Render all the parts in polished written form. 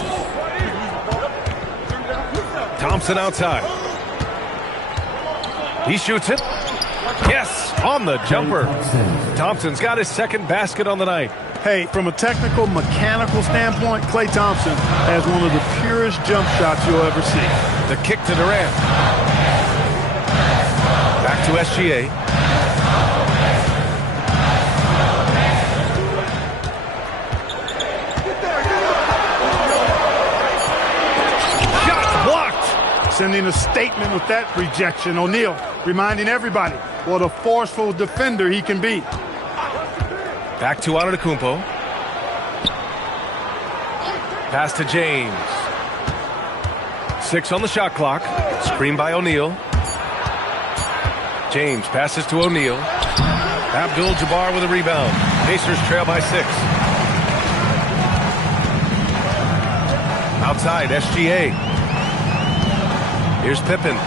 Thompson. Thompson outside. He shoots it. Yes, on the jumper. Thompson's got his second basket on the night. Hey, from a technical, mechanical standpoint, Klay Thompson has one of the purest jump shots you'll ever see. The kick to Durant. Back to SGA. Shot blocked. Sending a statement with that rejection. O'Neal reminding everybody what a forceful defender he can be. Back to Antetokounmpo. Pass to James. 6 on the shot clock. Screen by O'Neal. James passes to O'Neal. Abdul-Jabbar with a rebound. Pacers trail by 6. Outside, SGA. Here's Pippen.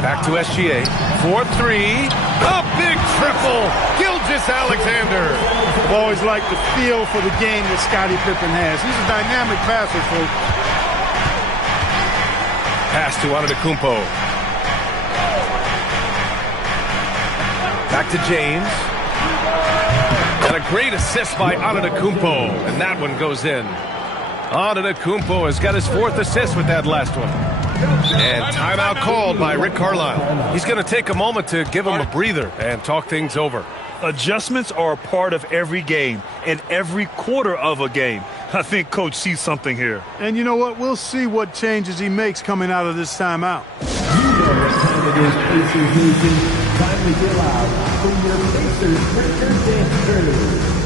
Back to SGA. 4-3. A big triple. Gilgeous-Alexander. I've always liked the feel for the game that Scottie Pippen has. He's a dynamic passer, folks. Pass to Antetokounmpo. Back to James. And a great assist by Antetokounmpo. And that one goes in. Antetokounmpo has got his 4th assist with that last one. And timeout called by Rick Carlisle. He's going to take a moment to give him a breather and talk things over. Adjustments are a part of every game and every quarter of a game. I think Coach sees something here. And you know what? We'll see what changes he makes coming out of this timeout. Kindly fill out from your Pacers record dance.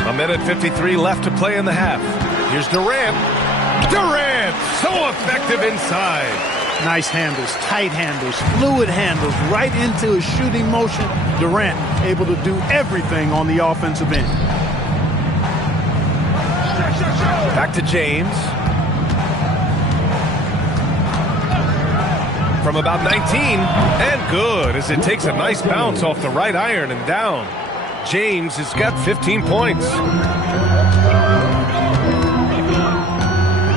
A minute 53 left to play in the half. Here's Durant. Durant, so effective inside. Nice handles, tight handles, fluid handles, right into his shooting motion. Durant able to do everything on the offensive end. Back to James. From about 19, and good as it takes a nice bounce off the right iron and down. James has got 15 points.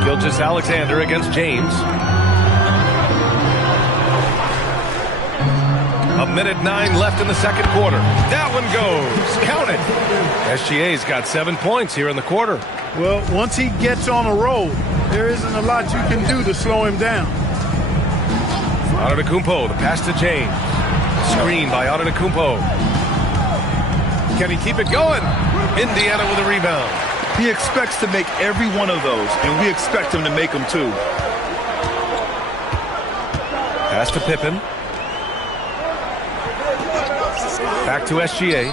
Gilgeous-Alexander against James. A minute 9 left in the second quarter. That one goes. Count it. SGA's got 7 points here in the quarter. Well, once he gets on a roll, there isn't a lot you can do to slow him down. Antetokounmpo, the pass to James. Screen by Antetokounmpo. Can he keep it going? Indiana with a rebound. He expects to make every one of those, and we expect him to make them too. Pass to Pippen. Back to SGA.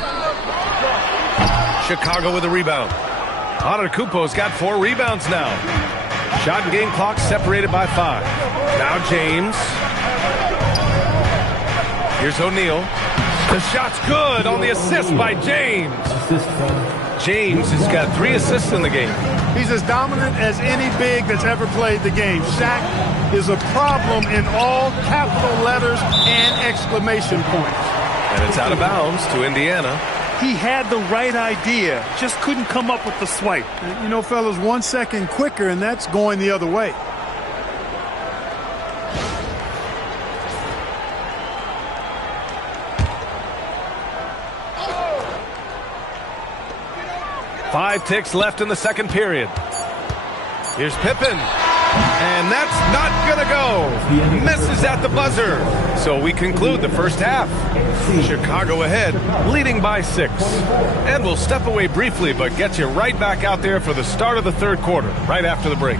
Chicago with a rebound. Antetokounmpo's got 4 rebounds now. Shot and game clock separated by 5. Now James. Here's O'Neal. The shot's good on the assist by James. James has got 3 assists in the game. He's as dominant as any big that's ever played the game. Shaq is a problem in all capital letters and exclamation points. And it's out of bounds to Indiana. He had the right idea, just couldn't come up with the swipe. You know, fellas, 1 second quicker, and that's going the other way. Five ticks left in the second period. Here's Pippen. And that's not going to go. Misses at the buzzer. So we conclude the first half. Chicago ahead, leading by 6. And we'll step away briefly, but get you right back out there for the start of the third quarter, right after the break.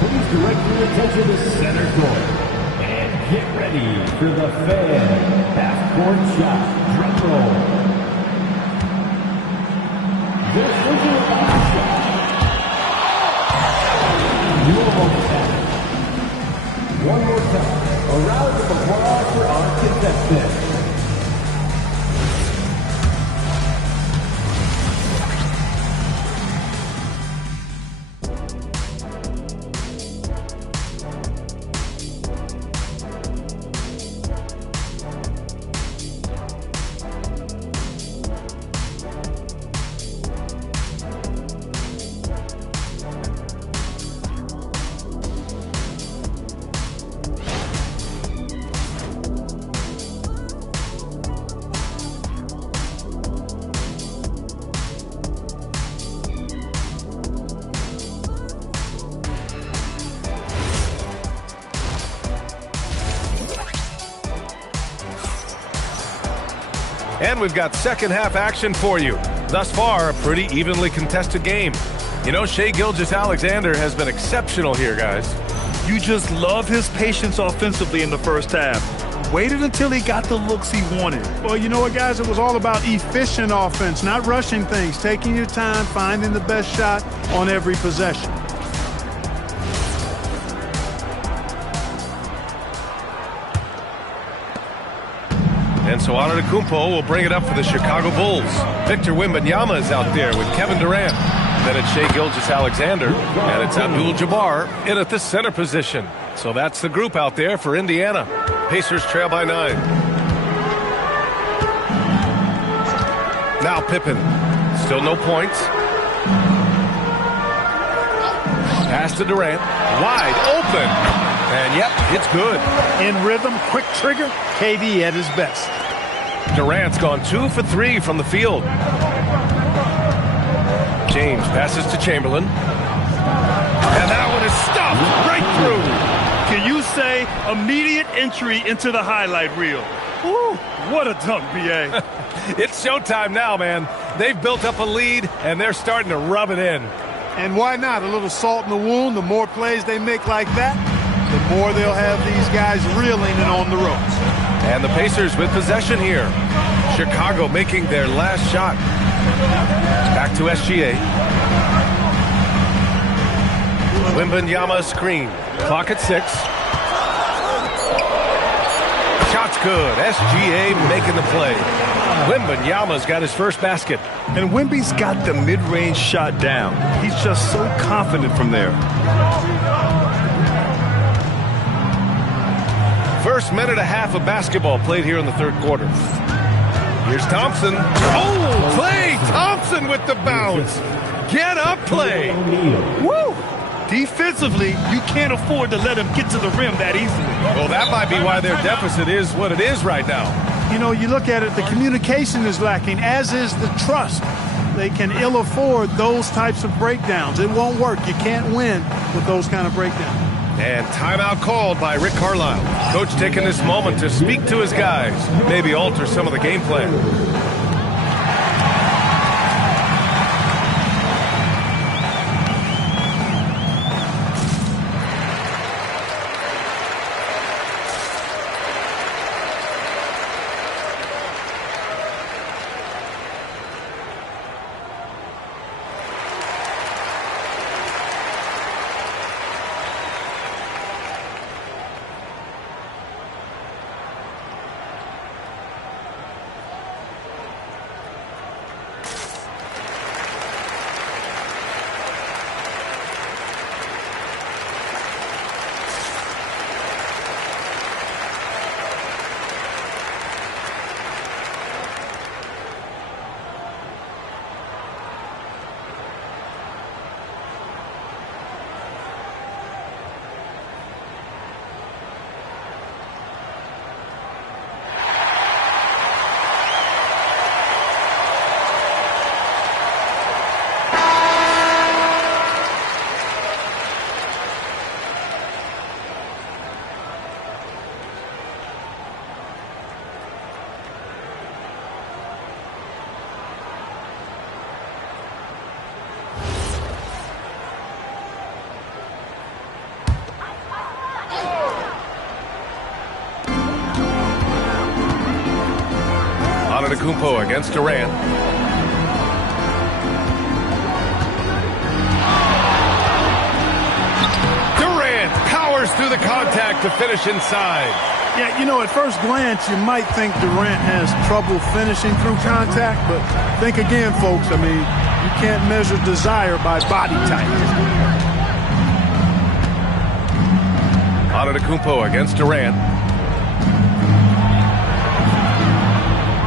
Please direct your attention to center court. And get ready for the Fan half-court shot. Drum roll. This is your last shot. You almost have it. One more time. A round of applause for our contestants. And we've got second half action for you. Thus far, a pretty evenly contested game. You know, Shai Gilgeous-Alexander has been exceptional here, guys. You just love his patience offensively in the first half. Waited until he got the looks he wanted. Well, you know what, guys? It was all about efficient offense, not rushing things, taking your time, finding the best shot on every possession. And so Antetokounmpo will bring it up for the Chicago Bulls. Victor Wembanyama is out there with Kevin Durant. Then it's Shai Gilgeous-Alexander, and it's Abdul-Jabbar in at the center position. So that's the group out there for Indiana. Pacers trail by 9. Now Pippen. Still no points. Pass to Durant. Wide open. And yep, it's good. In rhythm, quick trigger, KD at his best. Durant's gone 2 for 3 from the field. James passes to Chamberlain. And that one is stuffed right through. Can you say immediate entry into the highlight reel? Woo, what a dunk, B.A. It's showtime now, man. They've built up a lead, and they're starting to rub it in. And why not? A little salt in the wound. The more plays they make like that, the more they'll have these guys reeling and on the ropes. And the Pacers with possession here. Chicago making their last shot. Back to SGA. Wembanyama screen. Clock at 6. Shot's good. SGA making the play. Wembanyama's got his first basket. And Wemby's got the mid-range shot down. He's just so confident from there. First minute and a half of basketball played here in the third quarter. Here's Thompson. Oh, Klay Thompson with the bounce. Get up, Klay. Woo! Defensively, you can't afford to let him get to the rim that easily. Well, that might be why their deficit is what it is right now. You know, you look at it, the communication is lacking, as is the trust. They can ill afford those types of breakdowns. It won't work. You can't win with those kind of breakdowns. And timeout called by Rick Carlisle. Coach taking this moment to speak to his guys, maybe alter some of the game plan. Antetokounmpo against Durant. Durant powers through the contact to finish inside. Yeah, you know, at first glance, you might think Durant has trouble finishing through contact, but think again, folks. I mean, you can't measure desire by body type. Antetokounmpo against Durant.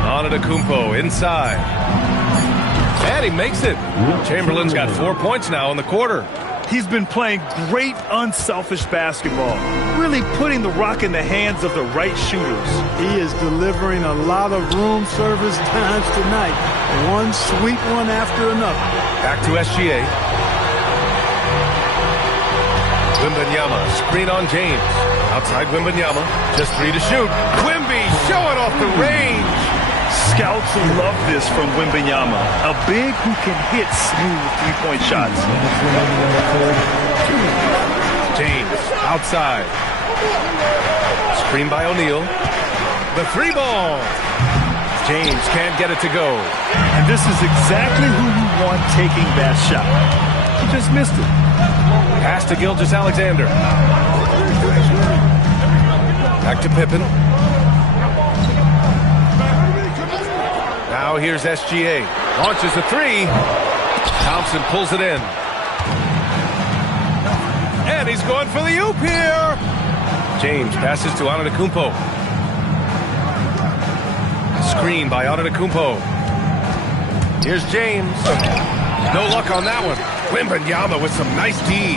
Antetokounmpo inside. And he makes it. Chamberlain's got 4 points now in the quarter. He's been playing great, unselfish basketball, really putting the rock in the hands of the right shooters. He is delivering a lot of room service times tonight. One sweet one after another. Back to SGA. Wembanyama, screen on James. Outside Wembanyama, just 3 to shoot. Wemby showing off the range. Scouts love this from Wembanyama, a big who can hit smooth three-point shots. James, outside. Screen by O'Neal. The 3-ball. James can't get it to go. And this is exactly who you want taking that shot. He just missed it. Pass to Gilgeous-Alexander. Back to Pippen. Now here's SGA. Launches a 3. Thompson pulls it in. And he's going for the oop here. James passes to Antetokounmpo. Screen by Antetokounmpo. Here's James. No luck on that one. Wembanyama with some nice D.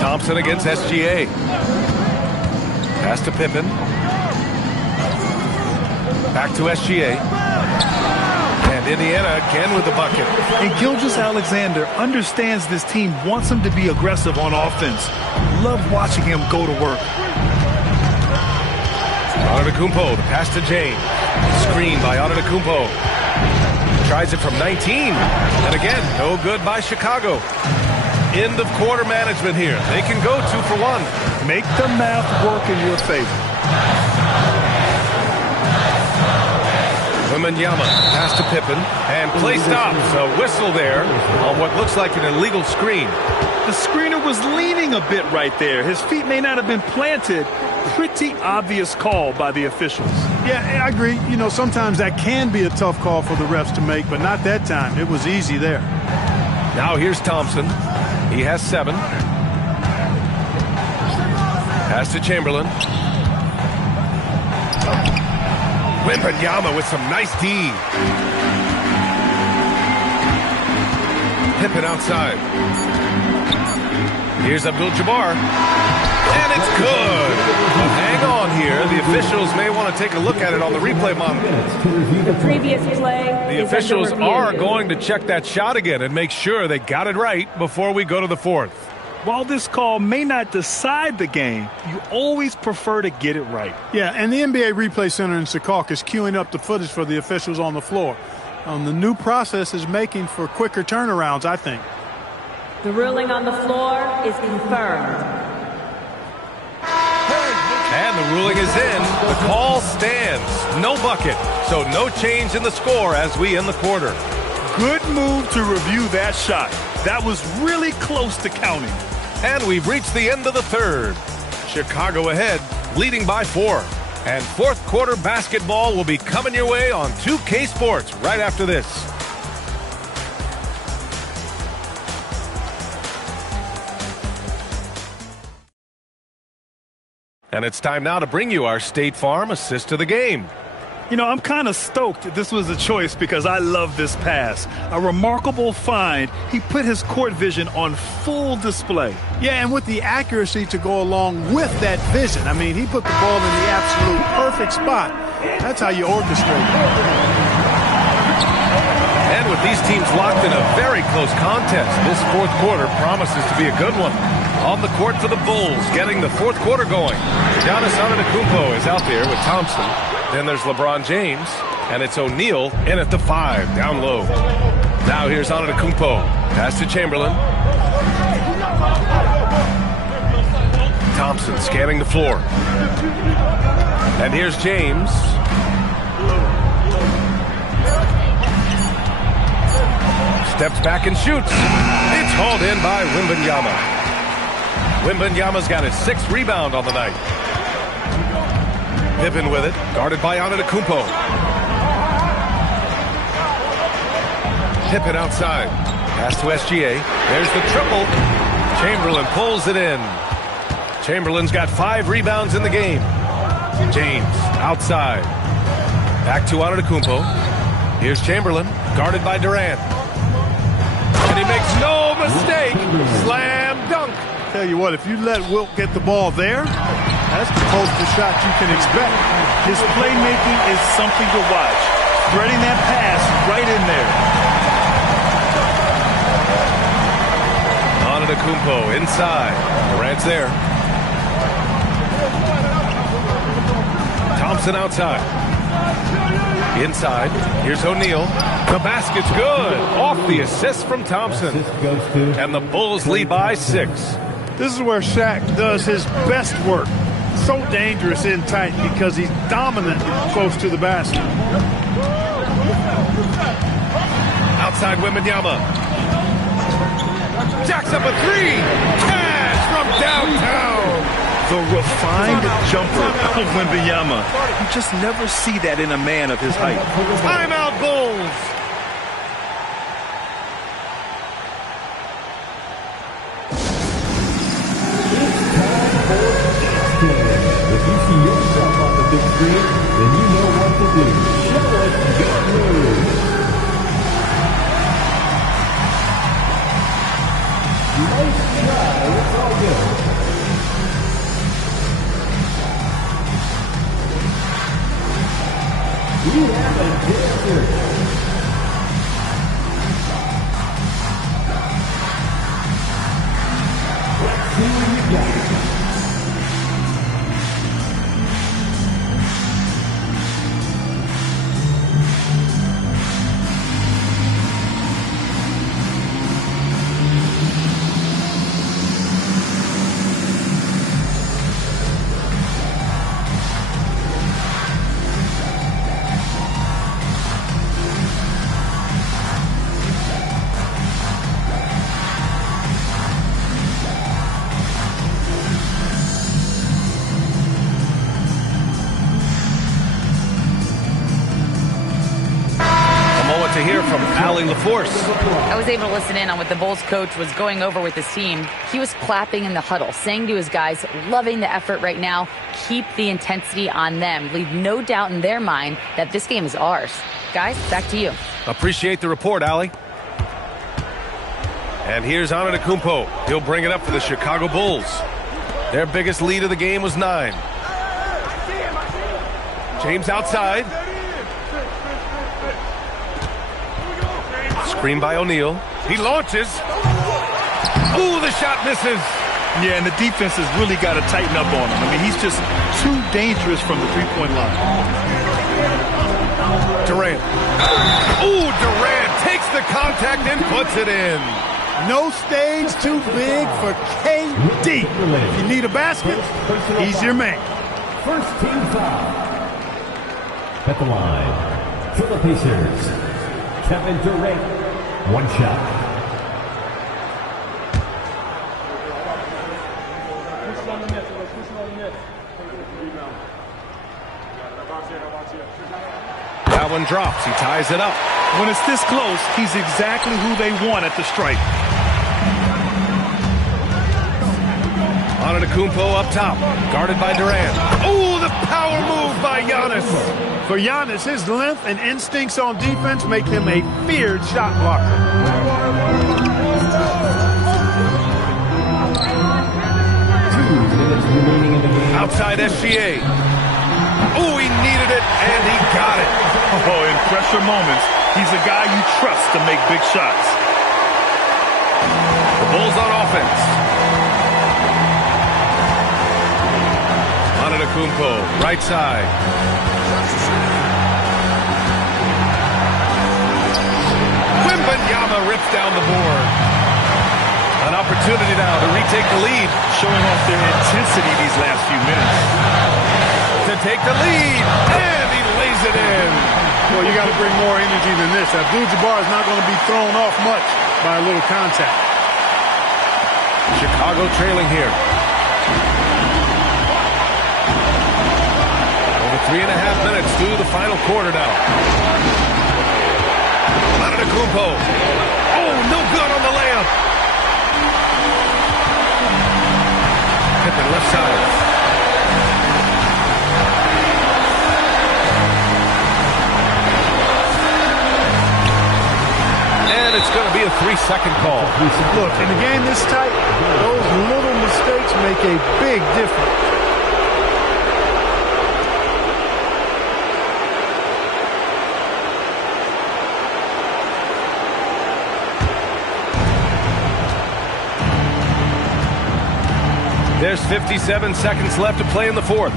Thompson against SGA. Pass to Pippen. Back to SGA. And Indiana again with the bucket. And Gilgeous-Alexander understands this team wants him to be aggressive on offense. Love watching him go to work. Antetokounmpo, the pass to James. Screen by Antetokounmpo. Tries it from 19. And again, no good by Chicago. End of quarter management here. They can go 2 for 1. Make the math work in your favor. Wembanyama, pass to Pippen, and play stops. A whistle there on what looks like an illegal screen. The screener was leaning a bit right there. His feet may not have been planted. Pretty obvious call by the officials. Yeah, I agree. You know, sometimes that can be a tough call for the refs to make, but not that time. It was easy there. Now here's Thompson. He has 7. Pass to Chamberlain. Wembanyama with some nice D. Pippen outside. Here's Abdul-Jabbar. And it's good. But hang on here. The officials may want to take a look at it on the replay monitor. The previous play. The officials are going to check that shot again and make sure they got it right before we go to the 4th. While this call may not decide the game, you always prefer to get it right. Yeah, and the NBA Replay Center in Secaucus is queuing up the footage for the officials on the floor. The new process is making for quicker turnarounds, I think. The ruling on the floor is confirmed. And the ruling is in. The call stands. No bucket. So no change in the score as we end the quarter. Good move to review that shot. That was really close to counting. And we've reached the end of the 3rd. Chicago ahead, leading by 4. And 4th quarter basketball will be coming your way on 2K Sports right after this. And it's time now to bring you our State Farm assist to the game. You know, I'm kind of stoked this was a choice because I love this pass. A remarkable find. He put his court vision on full display. Yeah, and with the accuracy to go along with that vision. I mean, he put the ball in the absolute perfect spot. That's how you orchestrate it. And with these teams locked in a very close contest, this 4th quarter promises to be a good one. On the court for the Bulls, getting the 4th quarter going. Giannis Antetokounmpo is out there with Thompson. Then there's LeBron James, and it's O'Neal in at the 5, down low. Now here's Antetokounmpo. Pass to Chamberlain. Thompson scanning the floor. And here's James. Steps back and shoots. It's hauled in by Wembanyama. Wembanyama's got his 6th rebound on the night. Pippen with it, guarded by Antetokounmpo. Pippen outside. Pass to SGA. There's the triple. Chamberlain pulls it in. Chamberlain's got 5 rebounds in the game. James outside. Back to Antetokounmpo. Here's Chamberlain, guarded by Durant. And he makes no mistake. Slam dunk. Tell you what, if you let Wilt get the ball there, that's the closest shot you can expect. His playmaking is something to watch. Threading that pass right in there. Antetokounmpo inside. Durant's there. Thompson outside. Inside. Here's O'Neal. The basket's good. Off the assist from Thompson. And the Bulls lead by 6. This is where Shaq does his best work. So dangerous in tight because he's dominant close to the basket. Outside Wembanyama. Jacks up a 3. Cash from downtown. The refined jumper of Wembanyama. You just never see that in a man of his height. Timeout Bulls. If you see yourself on the big screen, then you know what to do. Show us your moves. Nice try. It's all good. We have a dancer. Let's see what you got. To hear from Allie LaForce. I was able to listen in on what the Bulls coach was going over with his team. He was clapping in the huddle, saying to his guys, loving the effort right now, keep the intensity on them. Leave no doubt in their mind that this game is ours. Guys, back to you. Appreciate the report, Allie. And here's Antetokounmpo. He'll bring it up for the Chicago Bulls. Their biggest lead of the game was 9. James outside. Screen by O'Neal. He launches. Ooh, the shot misses. Yeah, and the defense has really got to tighten up on him. I mean, he's just too dangerous from the three-point line. Durant. Ooh, Durant takes the contact and puts it in. No stage too big for KD. If you need a basket, he's your man. First team foul. At the line, for the Pacers, Kevin Durant. 1 shot. That one drops. He ties it up. When it's this close, he's exactly who they want at the stripe. Antetokounmpo up top, guarded by Durant. Oh, the power move by Giannis. For Giannis, his length and instincts on defense make him a feared shot blocker. Outside SGA. Oh, he needed it, and he got it. Oh, in pressure moments, he's a guy you trust to make big shots. The Bulls on offense. Antetokounmpo, right side. Wembanyama rips down the board. An opportunity now to retake the lead. Showing off their intensity these last few minutes. To take the lead, and he lays it in. Well, you got to bring more energy than this. Abdul-Jabbar is not going to be thrown off much by a little contact. Chicago trailing here. Over 3.5 minutes to the final quarter now. Antetokounmpo. Oh, no good on the layup. Pippen left side. And it's going to be a 3-second call. Look, in a game this tight, those little mistakes make a big difference. There's 57 seconds left to play in the fourth.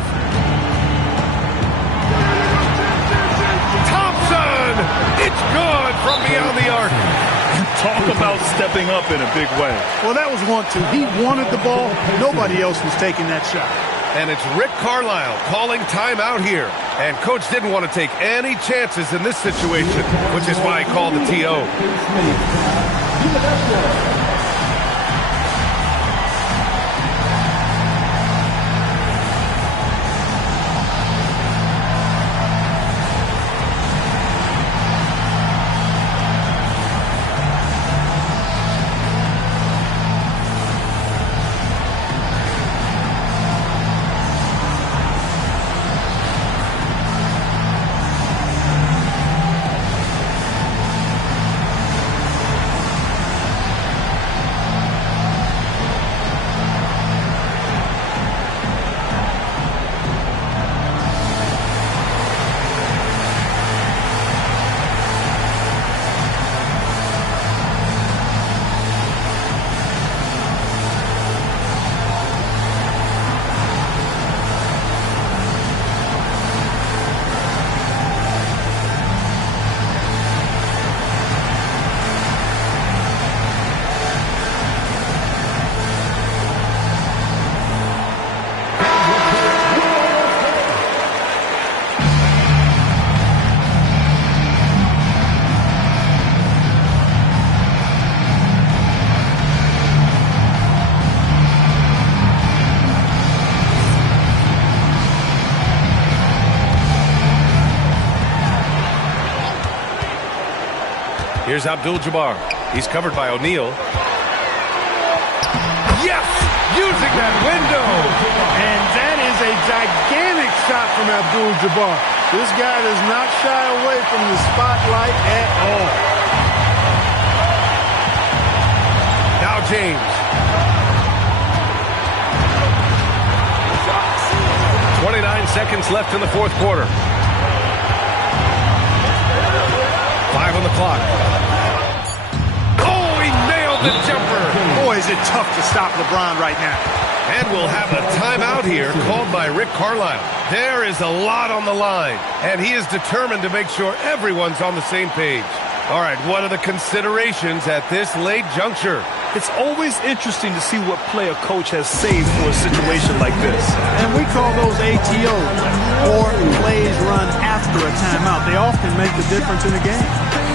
Thompson! It's good from beyond the arc. Talk about stepping up in a big way. Well, that was 1-2. He wanted the ball. Nobody else was taking that shot. And it's Rick Carlisle calling timeout here. And coach didn't want to take any chances in this situation, which is why he called the TO. Here's Abdul-Jabbar. He's covered by O'Neal. Yes! Using that window! And that is a gigantic shot from Abdul-Jabbar. This guy does not shy away from the spotlight at all. Now James. 29 seconds left in the fourth quarter. 5 on the clock. Oh, he nailed the jumper. Boy, is it tough to stop LeBron right now. And we'll have a timeout here called by Rick Carlisle. There is a lot on the line, and he is determined to make sure everyone's on the same page. All right, what are the considerations at this late juncture? It's always interesting to see what play a coach has saved for a situation like this. And we call those ATOs, or plays run after a timeout. They often make the difference in the game.